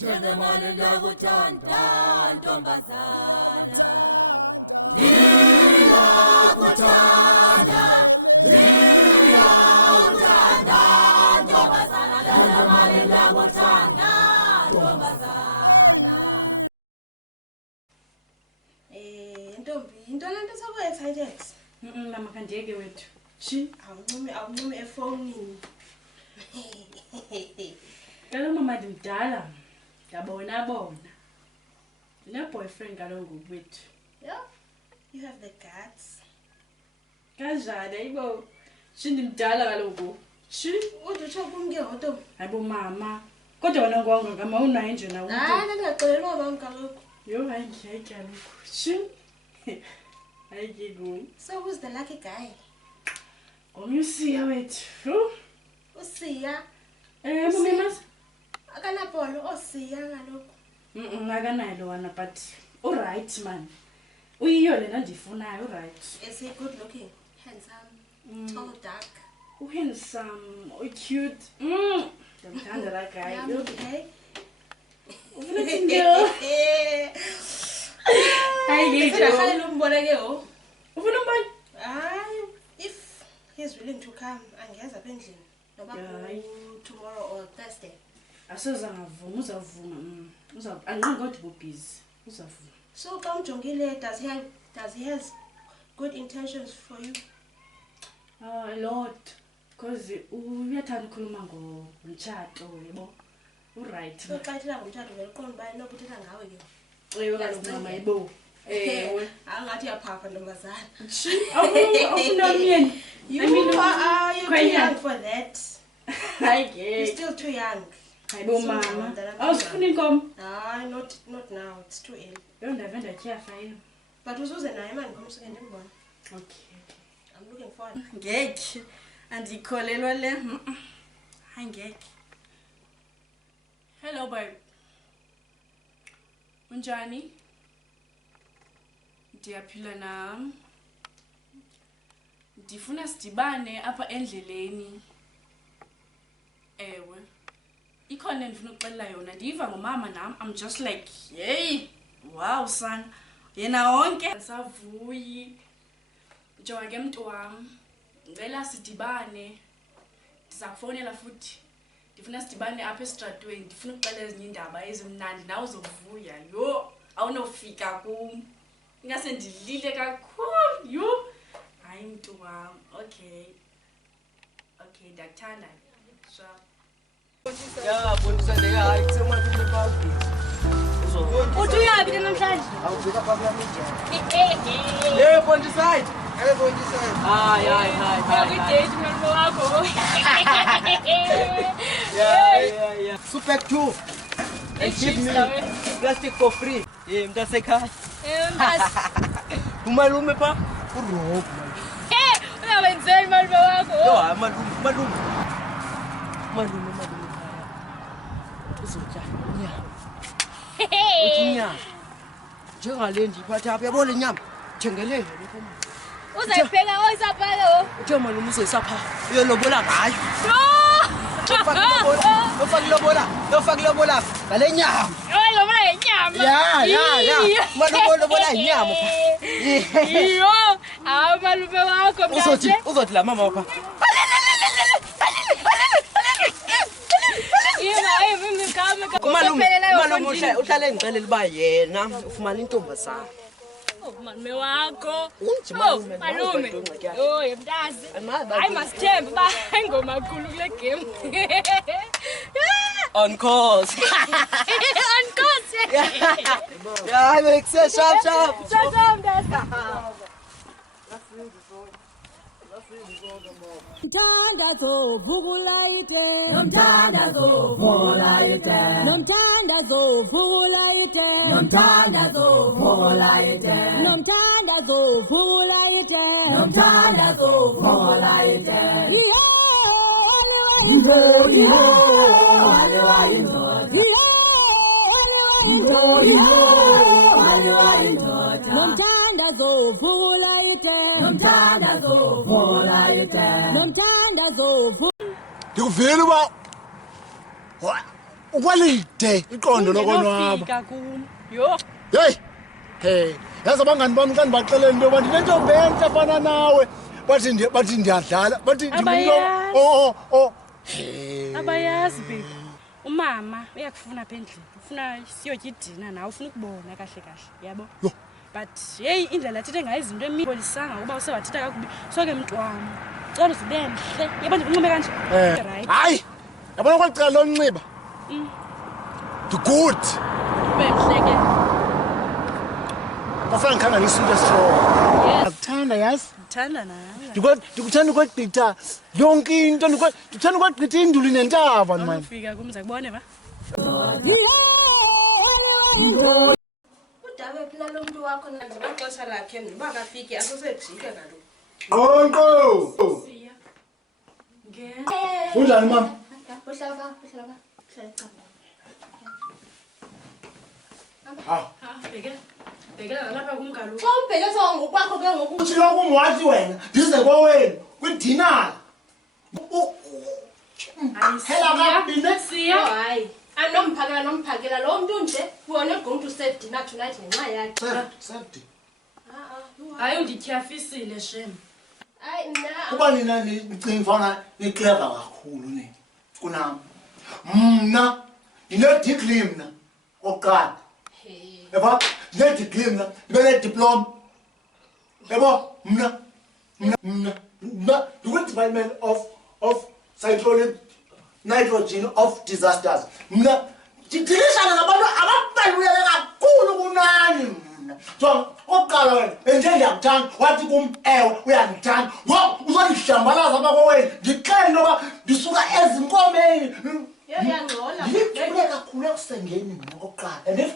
njengemali ndiyakuthanda ntombazana ndiyakuthanda ntombazana njengemali ndiyakuthanda ntombazana. Ntombi into lento so excited mama kandiyeke wethu shi awuncumi efonini. kaloku mama ndimdala ndabona ndine-boyfriend kaloku wethu. Yeah, you have the guts. Kanjani ayibo shi ndimdala kaloku shi Udutsho kum ke ntombi. hayibo mama kodwa wena ngwangama unayo nje nawe Ndingaxelelwa bam kaloku. yho hayi ndiyayi kaloku shi hayi ke kuyo. So who's the lucky guy? Omnye usiya wethu. Usiya. Mama mas akanapolo osiya kaloku. Akanayo lo wana but alright man. Uyiyo lena ndifunayo alright. Is he good looking? Handsome? Tall, dark? Handsome, cute. Ndamthanda la guy. Okay. Ufuna thindelo. Hayi ke. Khale umbone ke ho. Ufuna umbone? Hayi, if he's willing to come angeza apha endlini noba tomorrow or Thursday. Asozangavuma uzavuma. Anqongothi busy. Uzavuma. So xa umjongile does he has good intentions for you? A lot. Because uyathanda ukukhuluma ngomtshato yebo. Alright. So xa ithetha ngomtshato vele uqonda uba inokuthetha ngawe ke. Ewe kaloku mama yibo. Angathi uyaphapha ntombazana. Awufuna myeni. You are too young for that. Hayi ke. You're still too young. Hayibo mama. Awusifuna inkomo? Hayi, not now. It's too early. Yho ndave ndatyhafa yini. But uzuze naye mani ngomsuke ndimbona. Okay. I'm looking forward. Ngeke. Andikholelwa le. Hayi ngeke. Hello babe. Unjani? Ndiyaphila nam. Ndifuna sidibane apha endleleni. Ewe. Ikhona ndifuna ukuxelela yona. Ndiva ngomama nam. I'm just like, yey. Wow son. Yena wonke asavuyi. Njengoba ke mntu wam. Ngicela sidibane. Ndiza kufonela futhi. Ndifuna sidibane apha esitratweni. Ndifuna ukuxelela ezinye iindaba ezimnandi nawe uzovuya. Yho, awunofika kum. Ingase ndilile kakhulu. Yho. Hayi mntu wam. Okay. Okay, ndakuthanda. Sure. Ya, bondisa ndeka hayi kusema kume phambi. Uthi uyabi namhlanje? Awubika phambi yami nje. Le bondisa. Hey bondisa. Hayi. Ukudate mama wakho. Yeah. Super 2. And give me plastic for free. Mntasekhaya. Mntasi. Umalume pha uRob. Uyawenzeni mama wakho? Yo, malume. Uzotya inyama. Uthi inyama. Njengale ndiphatha apha yabona inyama. Thengelele lokho. Uzayipheka oyisapha Uthe malume uzesapha uyolobola ngayo. Yofaka ilobola ngale nyama. Lobola ngenyama. Ya. Lobola inyama. Iyo, malume wakho mntase. Uzothi la mama wapha. Umalume uhlale engixelela uba yena ufumana intombazana. Malume wakho. Malume. Mntase. Hayi masithembe uba ingoma kakhulu kule game. On course. On course. Yeah, make sense. Sharp. Mntase. Nomthandazo vukula ite nomthandazo vukula ite nomthandazo vukula ite nomthandazo vukula ite nomthandazo vukula ite nomthandazo vukula ite nomthandazo vukula ite nomthandazo vukula ite nomthandazo ndikuvile uba ukwalide iqondo lokonwaba. Ungafika kum. Yo. Hey, yazi abangani bami xa ndibaxelela into yoba ndinentombi entle efana nawe. Bathi ndiyadlala, bathi Abayazi. Abayazi baby. Umama uyakufuna apha endlini. Ufuna siyotya idina nawe ufuna ukubona kahle yabo. Yo. But hey indlela athethe ngayo izinto emibolisanga ukuba usewathetha kakubi. Soke mntwana. Cela uzibe mhle. Yebo ndikunqume kanje. Right. Hayi, yabona kwacala lonxiba. Good. Bemhle ke. Bafana ngikhanga ngesinto esihloko. Akuthanda yazi? Ngithanda nawe. Ndikuthanda ukwegqitha yonke into, ndikuthanda ukwegqitha induli nentaba man. Ufika kumza kubone ba. Udabe phela lo muntu wakho naxesha lakhe uba kafike asosejike kaloku. Qonqo. Siya. Unjani mama? Uhlala Bhekela lapha kum kaloku. xa umbhekisa ngokwakho ke ngoku Uthi lokhu umwathi wena, ndize kowenu, kwidinala. Hela kabine. Siya. hayi anomphakela lo muntu nje wona going to save dinner tonight ngenxa yakhe. Safety. Hayi undityhafisile shem. Hayi na Kuba nina nicinga fana niclever kakhulu nini kunami. Mna nginedegree mna oqala. Eba nginedegree mna, ngibe diploma. Eba mna department of cyclonic nitrogen of disasters. Mna ngidilishana nabantu ababaluleke kakhulu kunani mna. So oqala wena enje ndiyakuthanda wathi kum ewe uyangithanda. Ngoku uzondishambalaza apha kowena ndixele noba ndisuka ezinkomeni. yangcola Ngicule kakhulu ekusengeni mina oqala. And if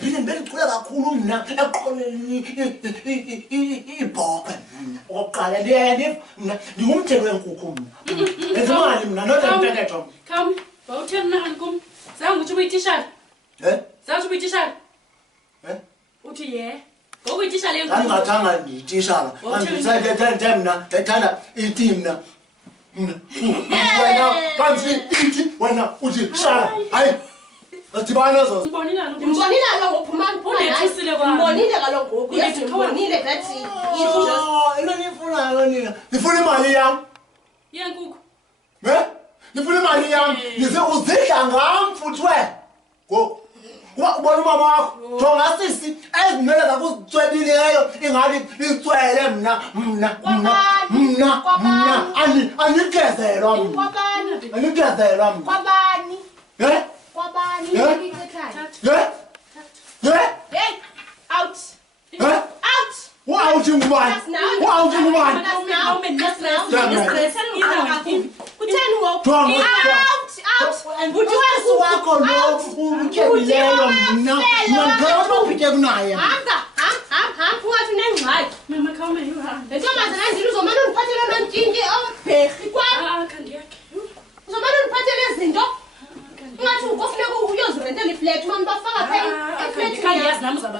phinde ngicule kakhulu mna eqoleni ibhoke mina oqala ndiye mna ngumthelo wenkukhu mna. Ezimali mna not ententetho. Come. Bawutheni na kum? Zange uthi uyitishana? Zange uthi uyitishana? Uthi ye. Ngoku uyitishana yenkukhu. Angingathanga ndiyitishana. Andisayithethe mna ndithanda iti mna. Wena kanti iti wena uthi shala. Hayi. Asibana zo. Mbonile ngophumani Undethisile kwami. mbonile kaloku ngoku mbonile that Into nifunayo nina. Nifuna imali yam. yenkukhu. Nifuna imali yam. Nize uzidla ngam futhi wena. Go. Ubona umama wakho. Jonga sisi ezinwele zakuzitswebileyo ingathi itswele mna. Anikezelwa mna. Anikezelwa mna. kwabani Kwabani ngithethayo hey out Wow, ngubani? Wow, ngubani? kutheni ngoku And what is wakho lo ukebileyo mina ngikho ubike kunaye. hamba ungathi unengxaki Mama khawume uhambe. lentombazana ndini uzomane undiphathele nontshintshi obhekhi kwam Khandi yakhe. uzomane undiphathele izinto ungathi ukofuneka uyozirentela iflat mani bafaka pha iflat Kandiyazi nami uzaba.